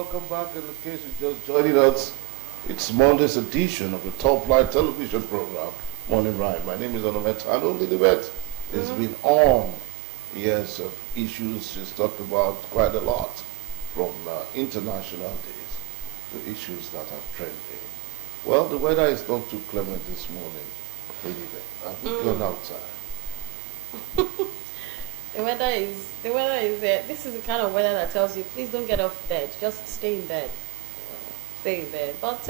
welcome back. In case you just joining us, it's Monday's edition of the Top Flight television program, Morning Ride. My name is Onometano Lilibet. It's been on, yes, issues she's talked about quite a lot, from international days to issues that are trending. Well, the weather is not too clement this morning, Lilibet. Have you gone outside? The weather is this is the kind of weather that tells you, please don't get off bed, just stay in bed. Stay in bed. But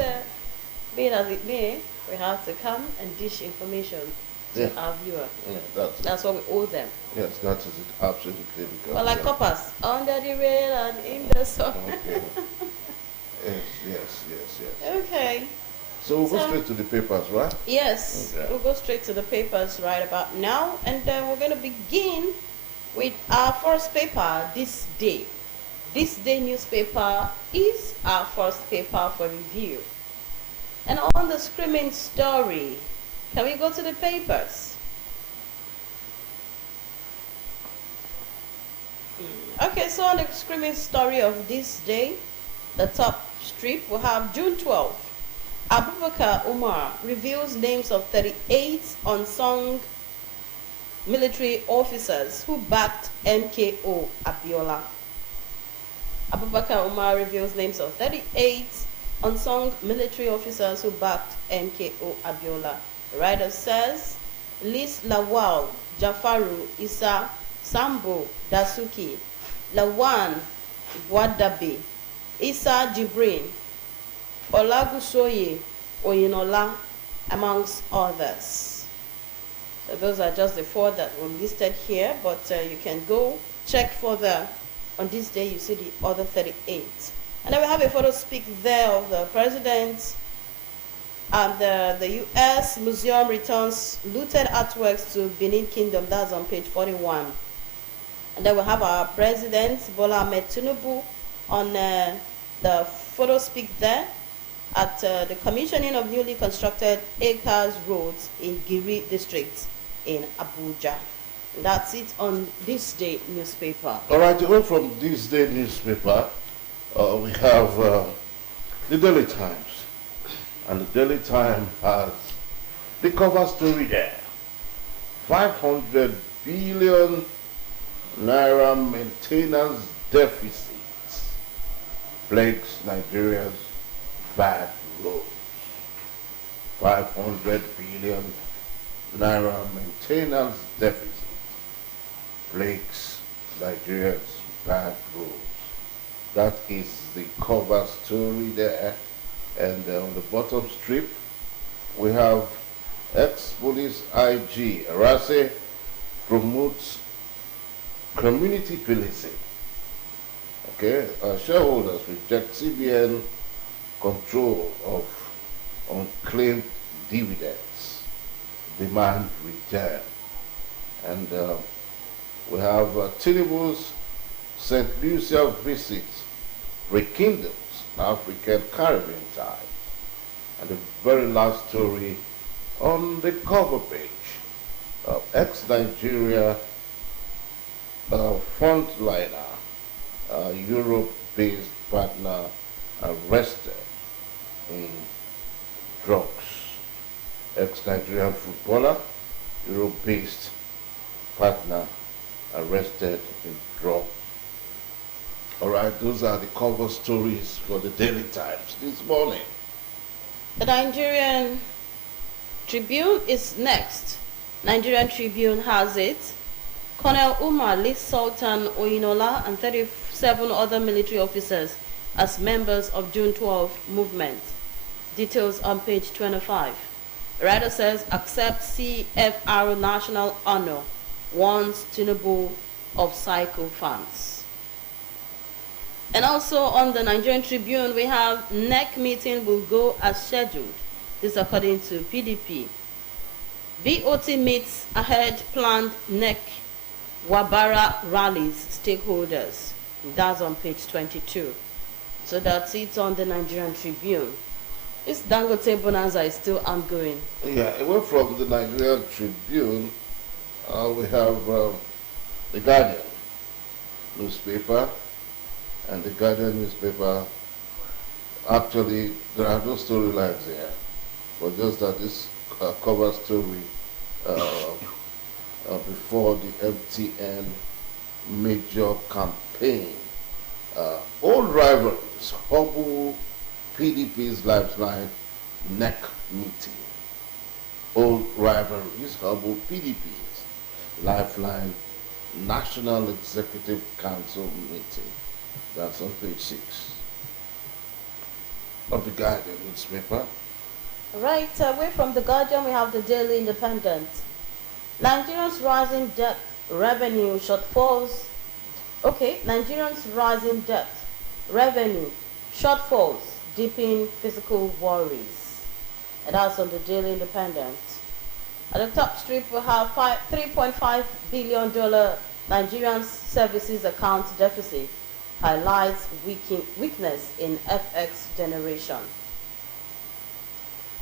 be it as it may, we have to come and dish information to our viewer. Yeah, that's what we owe them. Yes, that is it, absolutely. Because, Well, like coppers, under the rail and in the sun. Okay. Yes. Okay. So we'll go straight to the papers, right? Yes, Okay. we'll go straight to the papers right about now, and we're going to begin with our first paper this day. This day newspaper is our first paper for review. And on the screaming story, can we go to the papers? Okay, so on the screaming story of this day, the top strip, we have June 12th. Abubakar Umar reveals names of 38 unsung military officers who backed MKO Abiola. Abubakar Umar reveals names of 38 unsung military officers who backed MKO Abiola. The writer says, Liz Lawal, Jafaru Isa, Sambo Dasuki, Lawan Wadabe, Isa Jibrin, Olagusoye Oyinola, amongst others. So those are just the four that were listed here, but you can go check further. On this day, you see the other 38. And then we have a photo speak there of the president, and the U.S. Museum returns looted artworks to Benin Kingdom. That's on page 41. And then we have our president, Bola Ahmed Tinubu, on the photo speak there at the commissioning of newly constructed Acres Roads in Giri district in Abuja. That's it on this day newspaper. All right, away from this day newspaper, we have the Daily Times. And the Daily Times has the cover story there. 500 billion naira maintenance deficits plagues Nigeria's bad roads. 500 billion naira maintenance deficit plagues Nigeria's bad roads. That is the cover story there. And on the bottom strip, we have ex-police IG Arase promotes community policing. Okay, shareholders reject CBN control of unclaimed dividends, demand return. And we have Tinubu's St. Lucia visit rekindles African Caribbean ties. And the very last story on the cover page, ex-Nigeria frontliner, Europe-based partner arrested in drugs. Ex-Nigerian footballer, Europe-based partner arrested in drugs. All right, those are the cover stories for the Daily Times this morning. The Nigerian Tribune is next. Nigerian Tribune has it. Colonel Umar lists Sultan Oyinola and 37 other military officers as members of June 12 movement. Details on page 25. The writer says, accept CFR national honor, warns Tinubu of cycle funds. And also on the Nigerian Tribune, we have NEC meeting will go as scheduled. This according to PDP. BOT meets ahead planned NEC Wabara rallies stakeholders. That's on page 22. So that's it on the Nigerian Tribune. This Dangote Bonanza is still ongoing. Yeah, away from the Nigerian Tribune, we have the Guardian newspaper, and the Guardian newspaper Actually, there are no storylines here, but just that this cover story uh, before the MTN major campaign. Old rivals hobble PDP's lifeline neck meeting. Old rivalries hobble PDP's lifeline National Executive Council meeting. That's on page 6 of the Guardian newspaper. Right away from the Guardian, we have the Daily Independent. Nigerians' rising debt revenue shortfalls. Okay, Nigerians' rising debt revenue shortfalls deepen fiscal worries. And that's on the Daily Independent. At the top strip, we have $3.5 billion Nigerian services account deficit highlights weakness in FX generation.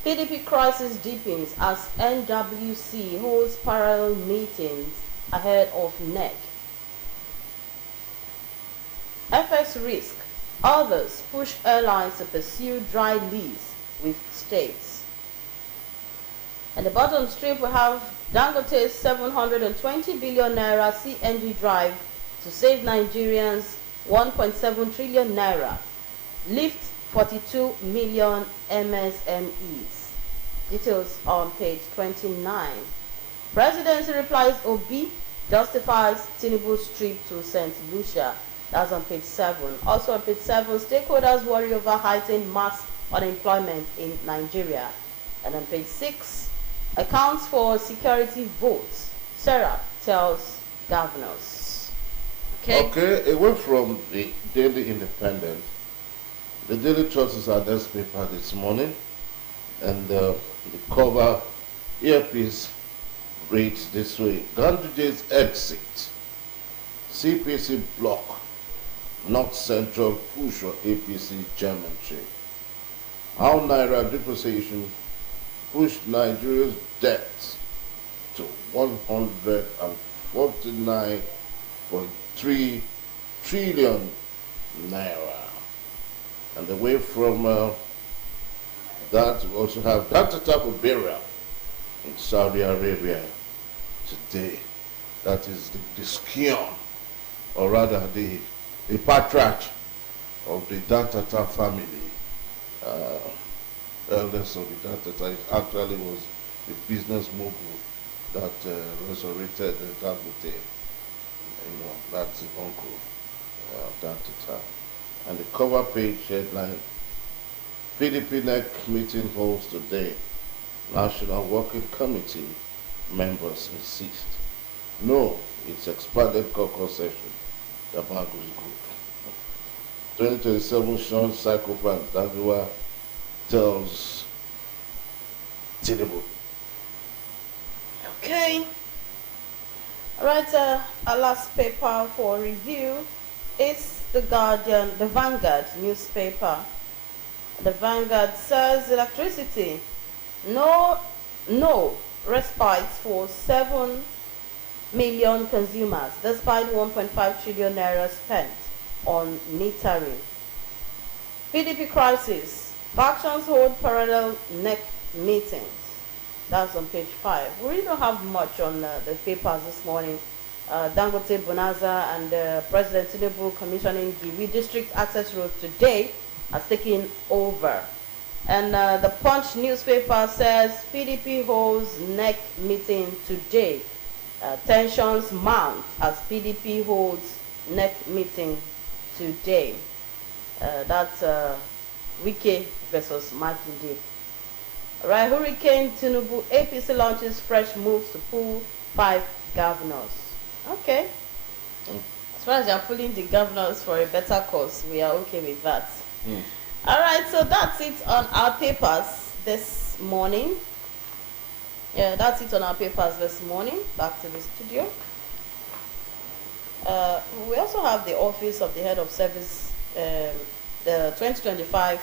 PDP crisis deepens as NWC holds parallel meetings ahead of NEC. FX risk. Others push airlines to pursue dry lease with states. At the bottom strip, we have Dangote's 720 billion naira CNG drive to save Nigerians 1.7 trillion naira. Lift 42 million MSMEs. Details on page 29. Presidency replies Obi justifies Tinubu's trip to St. Lucia. That's on page 7. Also on page 7, stakeholders worry over heightened mass unemployment in Nigeria. And on page 6, accounts for security votes. Sarah tells governors. Okay, away from the Daily Independent, the Daily Trust is our next paper this morning, and the cover earpiece reads this way: Ganduje's exit, CPC block, North Central push for APC chairmanship. How Naira depreciation pushed Nigeria's debt to 149.3 trillion naira. And away from that, we also have that type of burial in Saudi Arabia today. That is the scion, or rather the patriarch of the Dantata family. Eldest of the Dantata actually was the business mogul that resurrected Dangote. That's the uncle of Dantata. And the cover page headline: PDP NEC meeting holds today. National Working Committee members insist. No, it's expanded caucus session. The Bagus Group. 2027 Sean psychopath Daviwa tells Tinubu. Okay. Alright, our last paper for review is the Guardian, the Vanguard newspaper. The Vanguard says electricity, no respite for 7 million consumers despite 1.5 trillion naira spent on metering. PDP crisis, factions hold parallel NEC meetings. That's on page 5. We really don't have much on the papers this morning. Dangote Bonanza and President Tinubu commissioning the district access road today has taken over. And the Punch newspaper says PDP holds NEC meeting today. Tensions mount as PDP holds NEC meeting today. That's Wike versus Makinde. Right, Hurricane Tinubu, APC launches fresh moves to pull 5 governors. Okay. As far as you're pulling the governors for a better cause, we are okay with that. All right, so that's it on our papers this morning. Yeah, that's it on our papers this morning. Back to the studio. We also have the Office of the Head of Service, the 2025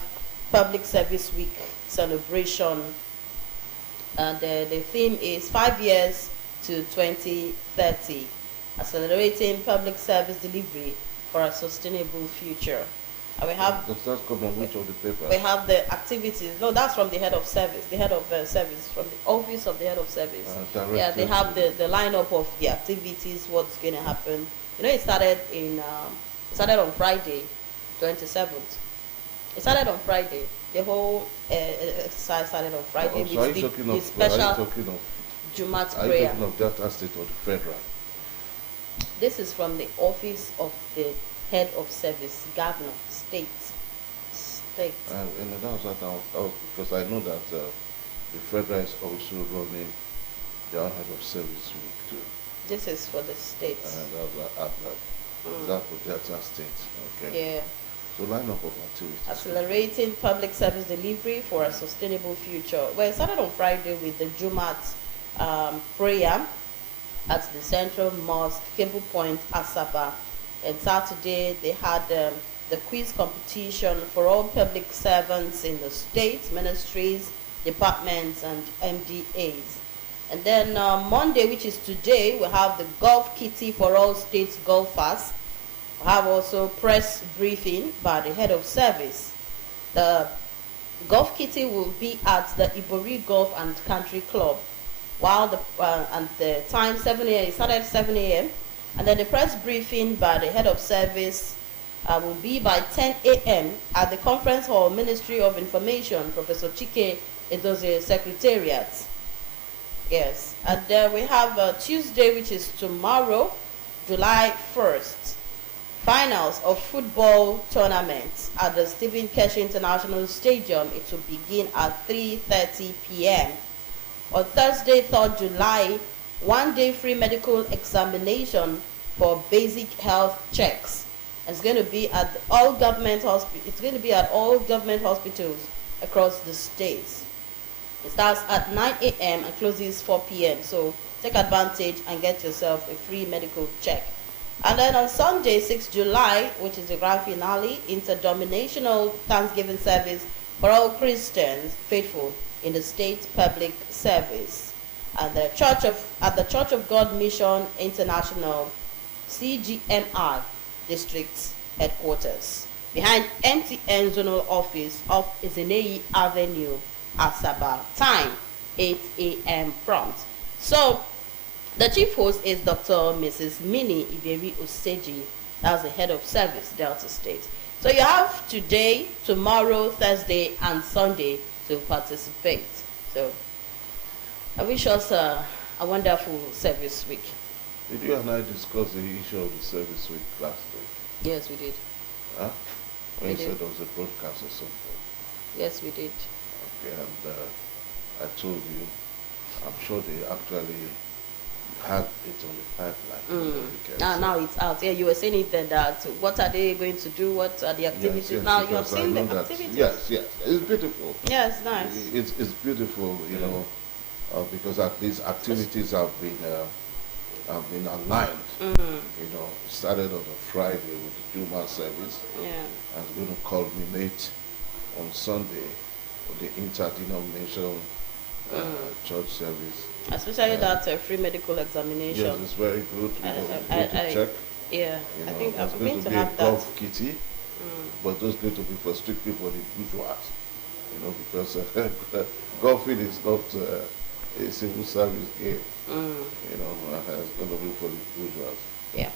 Public Service Week celebration. And the theme is 5 years to 2030, accelerating public service delivery for a sustainable future. And we have Does that come on which of the papers? we have the activities. No, that's from the head of service. The head of service from the office of the head of service. Yeah, they have the lineup of the activities. What's going to happen? It started on Friday, 27th. It started on Friday. The whole exercise started on Friday So are with you talking the of, special Jumat are you prayer. talking of Delta State or the federal? This is from the office of the head of service, governor, state. And that's what because I know that the federal is also running their own head of service week too. This is for the states. And that's what happened. That for Delta State. Okay. Yeah. So lineup of activities. Accelerating public service delivery for a sustainable future. Well, it started on Friday with the Jumat prayer at the Central Mosque, Cable Point, Asaba. And Saturday, they had the quiz competition for all public servants in the state, ministries, departments, and MDAs. And then Monday, which is today, we have the golf kitty for all state golfers. We have also press briefing by the head of service. The golf kitty will be at the Ibori Golf and Country Club, while the time 7 a.m. It started at 7 a.m. And then the press briefing by the head of service will be by 10 a.m. at the conference hall, Ministry of Information, Professor Chike Edozie Secretariat. Yes, and we have Tuesday, which is tomorrow, July 1st. Finals of football tournament at the Stephen Keshi International Stadium. It will begin at 3:30 p.m. On Thursday, 3rd July, one-day free medical examination for basic health checks. It's going to be at all government hospitals across the states. It starts at 9 a.m. and closes 4 p.m. So take advantage and get yourself a free medical check. And then on Sunday, 6th July, which is the grand finale, interdenominational Thanksgiving service for all Christians faithful in the state public service. And at the Church of God Mission International, CGMI District Headquarters, behind MTN Zonal Office of Izeneyi Avenue, Asaba. Time 8 a.m. prompt. So the chief host is Dr. Mrs. Minnie Iberi Oseji. That's the head of service, Delta State. So you have today, tomorrow, Thursday, and Sunday to participate. So I wish us a wonderful service week. Did you and I discuss the issue of the service week last week? Yes, we did. Huh? When you We said did. there was a broadcast or something. Yes, we did. Okay, and I told you, I'm sure they actually had it on the pipeline. Now it's out. Yeah, you were saying it then that what are they going to do? What are the activities? Yes, Now you have because I seen the know that- activities. Yes, it's beautiful. Yes, nice. It's beautiful, because at least activities have been aligned. Started on a Friday with the Juma service, Yeah. and it's going to culminate on Sunday with the interdenominational church service. Especially that free medical examination. Yes, it's very good. It's good to check. Yeah, I think there's I'm going going to to be a have that. golf kitty, but those going to be for strictly for the bourgeois. Because golfing is not a civil service game. It's going to be for the bourgeois. Yeah.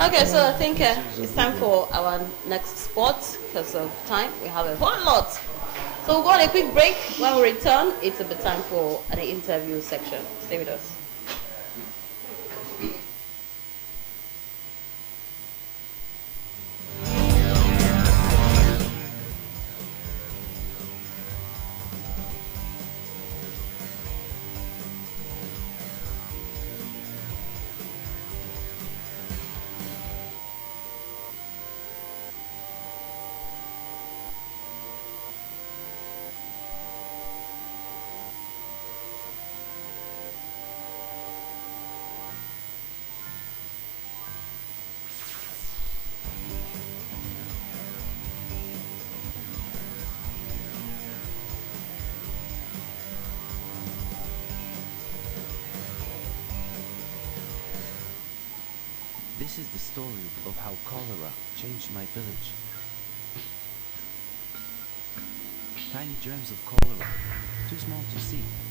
Okay, so I think it's time for our next sport because of time. We have a whole lot. So we'll go on a quick break. When we return, it's a bit time for an interview section. Stay with us. This is the story of how cholera changed my village. tiny germs of cholera, too small to see.